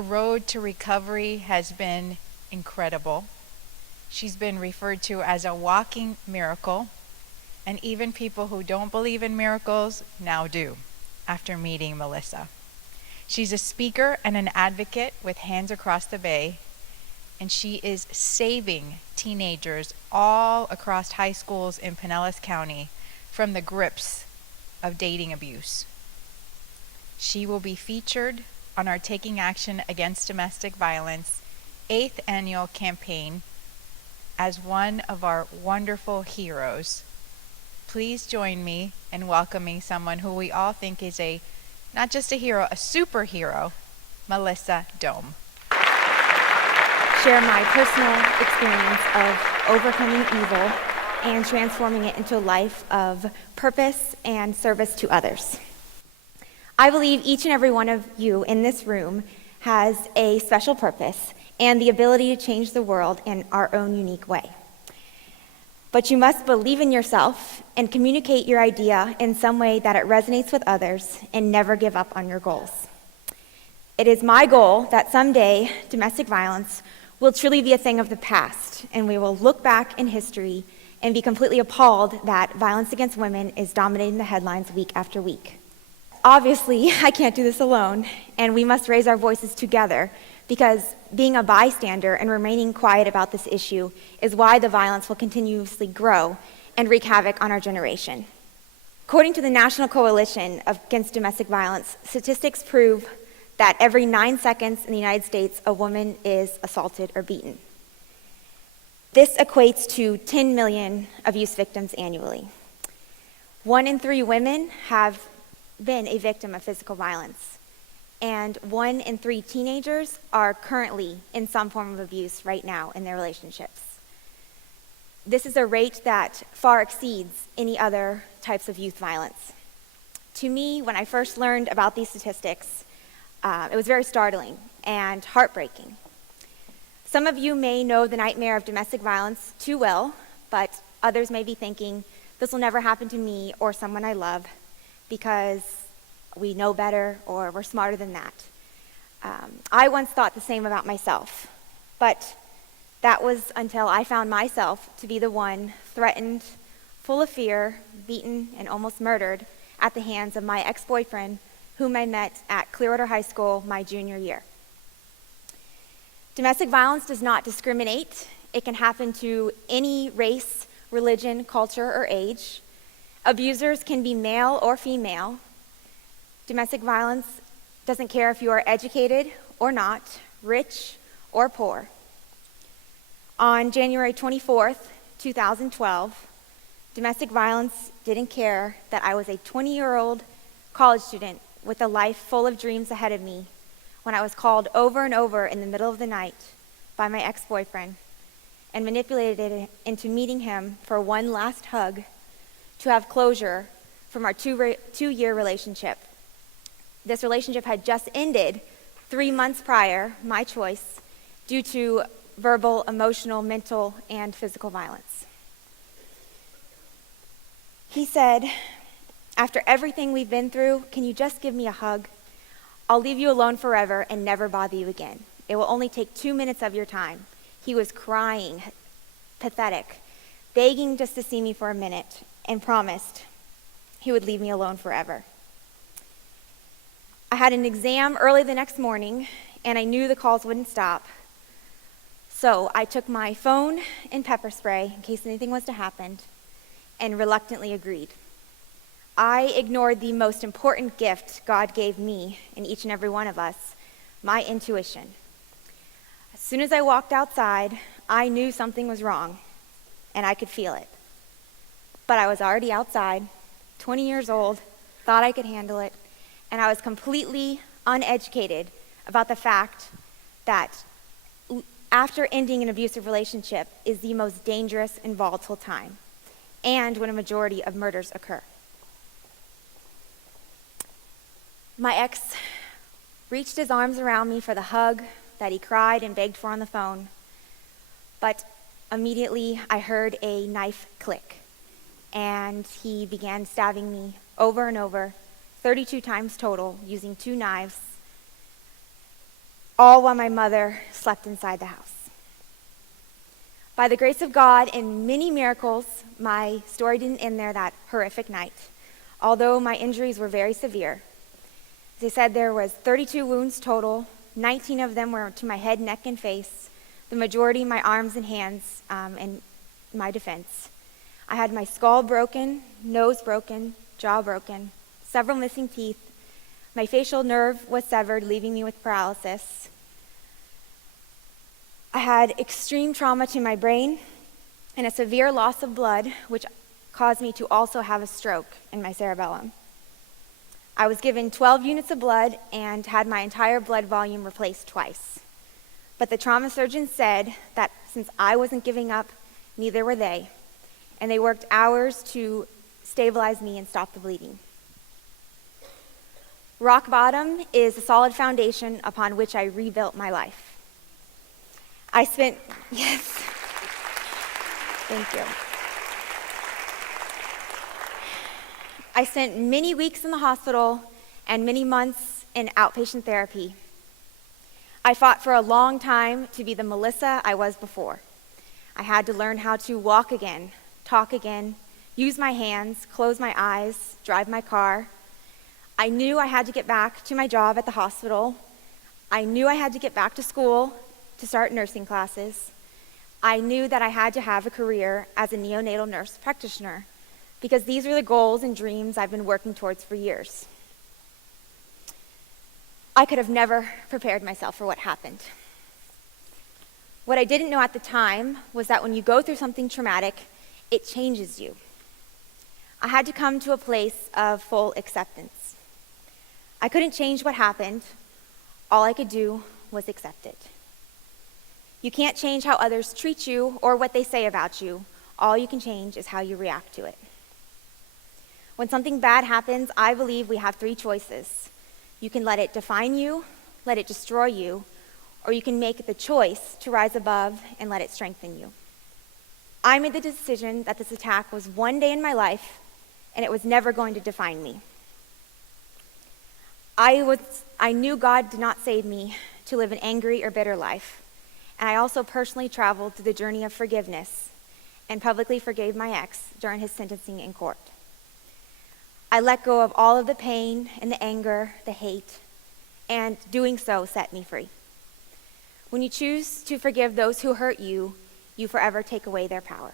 Her road to recovery has been incredible. She's been referred to as a walking miracle, and even people who don't believe in miracles now do after meeting Melissa. She's a speaker and an advocate with Hands Across the Bay, and she is saving teenagers all across high schools in Pinellas County from the grips of dating abuse. She will be featured on our Taking Action Against Domestic Violence 8th annual campaign as one of our wonderful heroes. Please join me in welcoming someone who we all think is not just a hero, a superhero, Melissa Dohme. Share my personal experience of overcoming evil and transforming it into a life of purpose and service to others. I believe each and every one of you in this room has a special purpose and the ability to change the world in our own unique way. But you must believe in yourself and communicate your idea in some way that it resonates with others and never give up on your goals. It is my goal that someday domestic violence will truly be a thing of the past, and we will look back in history and be completely appalled that violence against women is dominating the headlines week after week. Obviously, I can't do this alone, and we must raise our voices together, because being a bystander and remaining quiet about this issue is why the violence will continuously grow and wreak havoc on our generation. According to the National Coalition Against Domestic Violence, statistics prove that every 9 seconds in the United States, a woman is assaulted or beaten. This equates to 10 million abuse victims annually. 1 in 3 women have been a victim of physical violence, and 1 in 3 teenagers are currently in some form of abuse right now in their relationships. This is a rate that far exceeds any other types of youth violence. To me, when I first learned about these statistics, it was very startling and heartbreaking. Some of you may know the nightmare of domestic violence too well, but others may be thinking, this will never happen to me or someone I love, because we know better or we're smarter than that. I once thought the same about myself, but that was until I found myself to be the one threatened, full of fear, beaten, and almost murdered at the hands of my ex-boyfriend, whom I met at Clearwater High School my junior year. Domestic violence does not discriminate. It can happen to any race, religion, culture, or age. Abusers can be male or female. Domestic violence doesn't care if you are educated or not, rich or poor. On January 24th, 2012, domestic violence didn't care that I was a 20-year-old college student with a life full of dreams ahead of me when I was called over and over in the middle of the night by my ex-boyfriend and manipulated into meeting him for one last hug to have closure from our two-year relationship. This relationship had just ended 3 months prior, my choice, due to verbal, emotional, mental, and physical violence. He said, after everything we've been through, can you just give me a hug? I'll leave you alone forever and never bother you again. It will only take 2 minutes of your time. He was crying, pathetic, begging just to see me for a minute, and promised he would leave me alone forever. I had an exam early the next morning, and I knew the calls wouldn't stop. So I took my phone and pepper spray in case anything was to happen, and reluctantly agreed. I ignored the most important gift God gave me and each and every one of us, my intuition. As soon as I walked outside, I knew something was wrong, and I could feel it. But I was already outside, 20 years old, thought I could handle it, and I was completely uneducated about the fact that after ending an abusive relationship is the most dangerous and volatile time, and when a majority of murders occur. My ex reached his arms around me for the hug that he cried and begged for on the phone, but immediately I heard a knife click, and he began stabbing me over and over, 32 times total, using 2 knives, all while my mother slept inside the house. By the grace of God and many miracles, my story didn't end there that horrific night, although my injuries were very severe. As I said, there was 32 wounds total. 19 of them were to my head, neck, and face. The majority my arms and hands in my defense. I had my skull broken, nose broken, jaw broken, several missing teeth. My facial nerve was severed, leaving me with paralysis. I had extreme trauma to my brain and a severe loss of blood, which caused me to also have a stroke in my cerebellum. I was given 12 units of blood and had my entire blood volume replaced twice. But the trauma surgeon said that since I wasn't giving up, neither were they, and they worked hours to stabilize me and stop the bleeding. Rock bottom is a solid foundation upon which I rebuilt my life. Yes, thank you. I spent many weeks in the hospital and many months in outpatient therapy. I fought for a long time to be the Melissa I was before. I had to learn how to walk again, talk again, use my hands, close my eyes, drive my car. I knew I had to get back to my job at the hospital. I knew I had to get back to school to start nursing classes. I knew that I had to have a career as a neonatal nurse practitioner because these are the goals and dreams I've been working towards for years. I could have never prepared myself for what happened. What I didn't know at the time was that when you go through something traumatic, it changes you. I had to come to a place of full acceptance. I couldn't change what happened. All I could do was accept it. You can't change how others treat you or what they say about you. All you can change is how you react to it. When something bad happens, I believe we have 3 choices. You can let it define you, let it destroy you, or you can make the choice to rise above and let it strengthen you. I made the decision that this attack was one day in my life, and it was never going to define me. I knew God did not save me to live an angry or bitter life, and I also personally traveled through the journey of forgiveness and publicly forgave my ex during his sentencing in court. I let go of all of the pain and the anger, the hate, and doing so set me free. When you choose to forgive those who hurt you, you forever take away their power.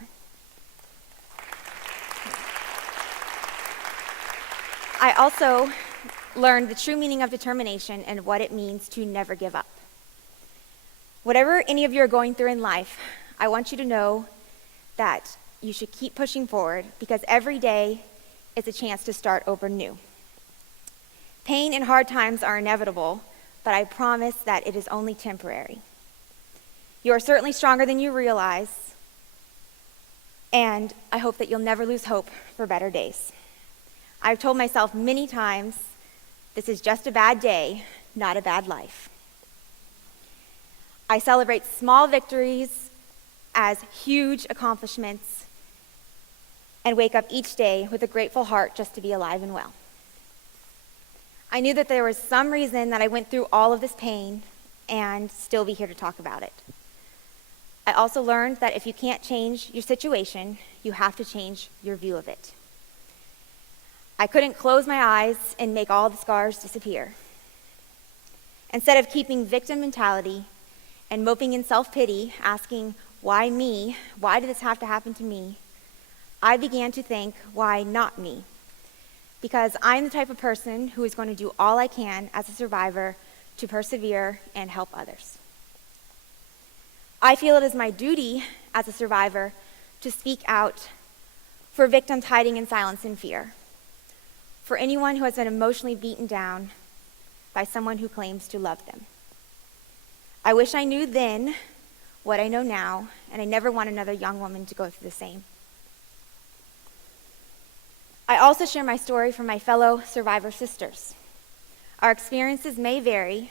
I also learned the true meaning of determination and what it means to never give up. Whatever any of you are going through in life, I want you to know that you should keep pushing forward because every day is a chance to start over new. Pain and hard times are inevitable, but I promise that it is only temporary. You are certainly stronger than you realize, and I hope that you'll never lose hope for better days. I've told myself many times, this is just a bad day, not a bad life. I celebrate small victories as huge accomplishments and wake up each day with a grateful heart just to be alive and well. I knew that there was some reason that I went through all of this pain and still be here to talk about it. I also learned that if you can't change your situation, you have to change your view of it. I couldn't close my eyes and make all the scars disappear. Instead of keeping victim mentality and moping in self-pity, asking, why me? Why did this have to happen to me? I began to think, why not me? Because I'm the type of person who is going to do all I can as a survivor to persevere and help others. I feel it is my duty as a survivor to speak out for victims hiding in silence and fear, for anyone who has been emotionally beaten down by someone who claims to love them. I wish I knew then what I know now, and I never want another young woman to go through the same. I also share my story from my fellow survivor sisters. Our experiences may vary,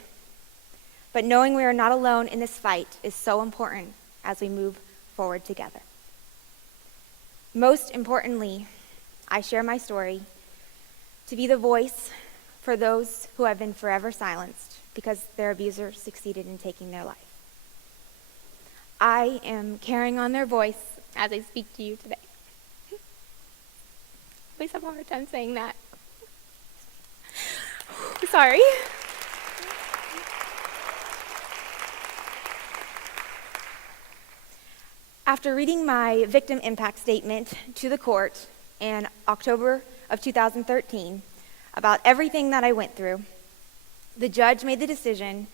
but knowing we are not alone in this fight is so important as we move forward together. Most importantly, I share my story to be the voice for those who have been forever silenced, because their abuser succeeded in taking their life. I am carrying on their voice as I speak to you today. I always have a hard time saying that. Sorry. After reading my victim impact statement to the court in October of 2013 about everything that I went through, the judge made the decision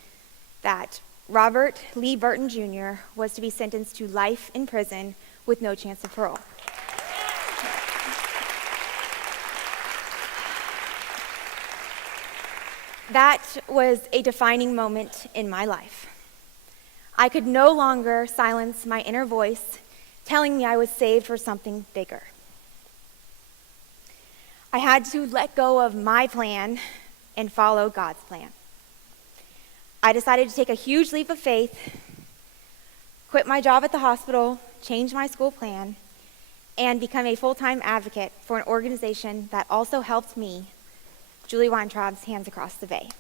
that Robert Lee Burton Jr. was to be sentenced to life in prison with no chance of parole. That was a defining moment in my life. I could no longer silence my inner voice telling me I was saved for something bigger. I had to let go of my plan and follow God's plan. I decided to take a huge leap of faith, quit my job at the hospital, change my school plan, and become a full-time advocate for an organization that also helped me, Julie Weintraub's Hands Across the Bay.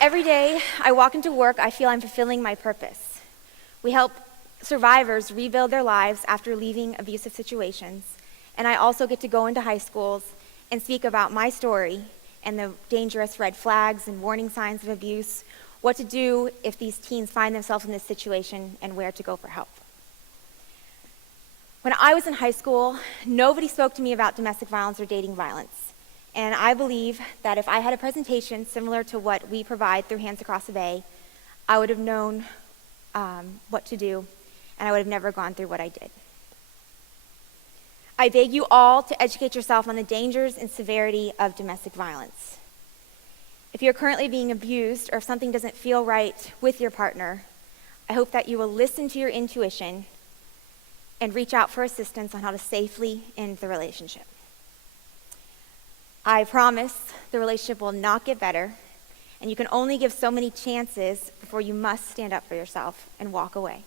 Every day I walk into work, I feel I'm fulfilling my purpose. We help survivors rebuild their lives after leaving abusive situations, and I also get to go into high schools and speak about my story and the dangerous red flags and warning signs of abuse, what to do if these teens find themselves in this situation, and where to go for help. When I was in high school, nobody spoke to me about domestic violence or dating violence. And I believe that if I had a presentation similar to what we provide through Hands Across the Bay, I would have known what to do, and I would have never gone through what I did. I beg you all to educate yourself on the dangers and severity of domestic violence. If you're currently being abused, or if something doesn't feel right with your partner, I hope that you will listen to your intuition and reach out for assistance on how to safely end the relationship. I promise the relationship will not get better, and you can only give so many chances before you must stand up for yourself and walk away.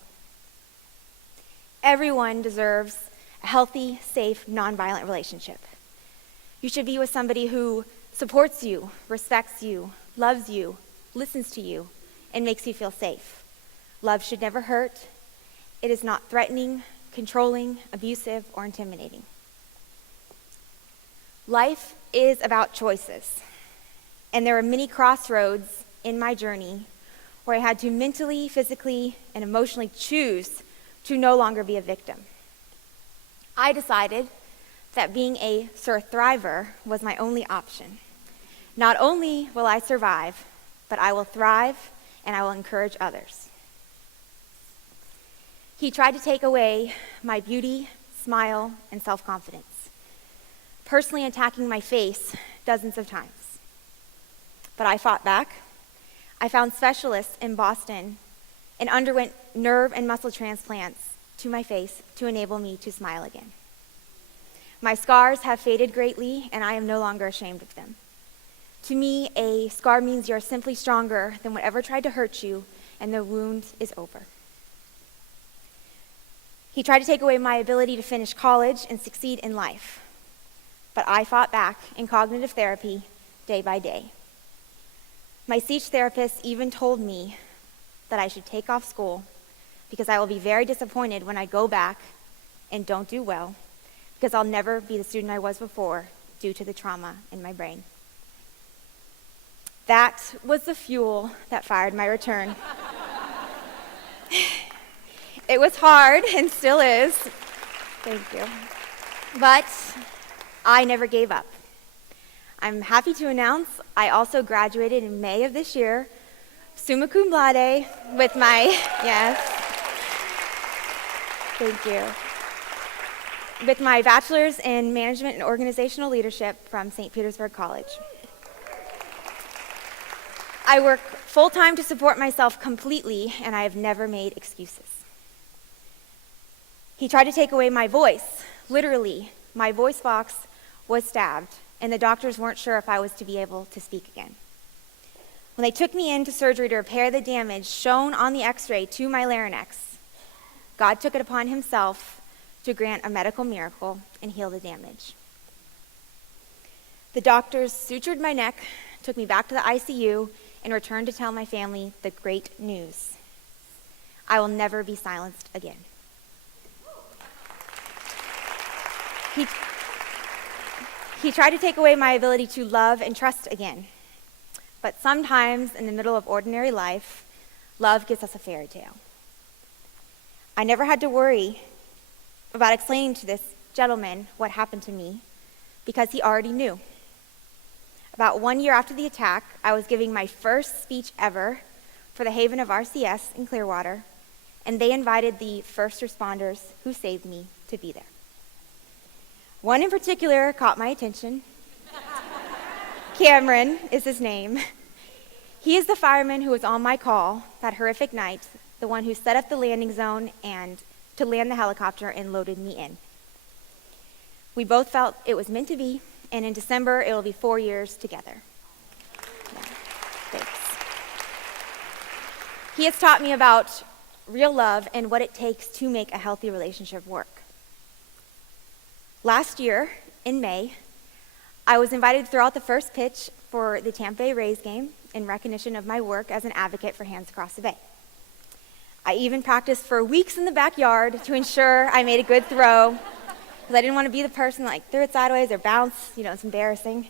Everyone deserves a healthy, safe, nonviolent relationship. You should be with somebody who supports you, respects you, loves you, listens to you, and makes you feel safe. Love should never hurt. It is not threatening, controlling, abusive, or intimidating. Life is about choices, and there are many crossroads in my journey where I had to mentally, physically, and emotionally choose to no longer be a victim. I decided that being a surthriver was my only option. Not only will I survive, but I will thrive and I will encourage others. He tried to take away my beauty, smile, and self-confidence, personally attacking my face dozens of times. But I fought back. I found specialists in Boston and underwent nerve and muscle transplants to my face to enable me to smile again. My scars have faded greatly, and I am no longer ashamed of them. To me, a scar means you're simply stronger than whatever tried to hurt you, and the wound is over. He tried to take away my ability to finish college and succeed in life. But I fought back in cognitive therapy day by day. My speech therapist even told me that I should take off school because I will be very disappointed when I go back and don't do well, because I'll never be the student I was before due to the trauma in my brain. That was the fuel that fired my return. It was hard and still is. Thank you. But I never gave up. I'm happy to announce I also graduated in May of this year, summa cum laude, with my, yes, thank you, with my bachelor's in management and organizational leadership from St. Petersburg College. I work full-time to support myself completely, and I have never made excuses. He tried to take away my voice. Literally, my voice box was stabbed, and the doctors weren't sure if I was to be able to speak again. When they took me into surgery to repair the damage shown on the x-ray to my larynx, God took it upon himself to grant a medical miracle and heal the damage. The doctors sutured my neck, took me back to the ICU, and returned to tell my family the great news. I will never be silenced again. He tried to take away my ability to love and trust again. But sometimes in the middle of ordinary life, love gives us a fairy tale. I never had to worry about explaining to this gentleman what happened to me because he already knew. About 1 year after the attack, I was giving my first speech ever for the Haven of RCS in Clearwater, and they invited the first responders who saved me to be there. One in particular caught my attention. Cameron is his name. He is the fireman who was on my call that horrific night, the one who set up the landing zone and to land the helicopter and loaded me in. We both felt it was meant to be, and in December, it will be 4 years together. Yeah, thanks. He has taught me about real love and what it takes to make a healthy relationship work. Last year, in May, I was invited to throw out the first pitch for the Tampa Bay Rays game in recognition of my work as an advocate for Hands Across the Bay. I even practiced for weeks in the backyard to ensure I made a good throw, because I didn't want to be the person that threw it sideways or bounce. It's embarrassing.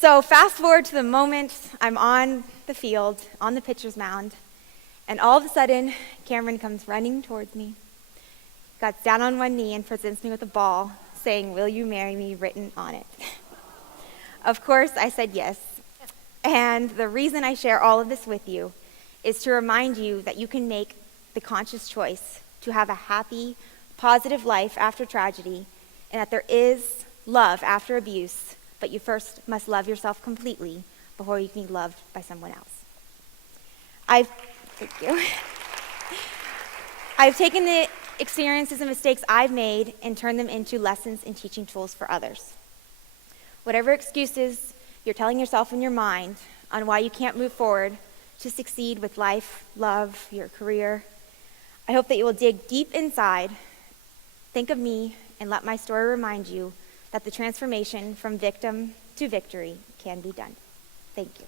So fast forward to the moment I'm on the field, on the pitcher's mound, and all of a sudden, Cameron comes running towards me, gets down on one knee and presents me with a ball, saying, "Will you marry me?" written on it. Of course, I said yes. And the reason I share all of this with you is to remind you that you can make the conscious choice to have a happy, positive life after tragedy, and that there is love after abuse, but you first must love yourself completely before you can be loved by someone else. Thank you. I've taken the experiences and mistakes I've made and turned them into lessons and teaching tools for others. Whatever excuses you're telling yourself in your mind on why you can't move forward to succeed with life, love, your career, I hope that you will dig deep inside, think of me, and let my story remind you that the transformation from victim to victory can be done. Thank you.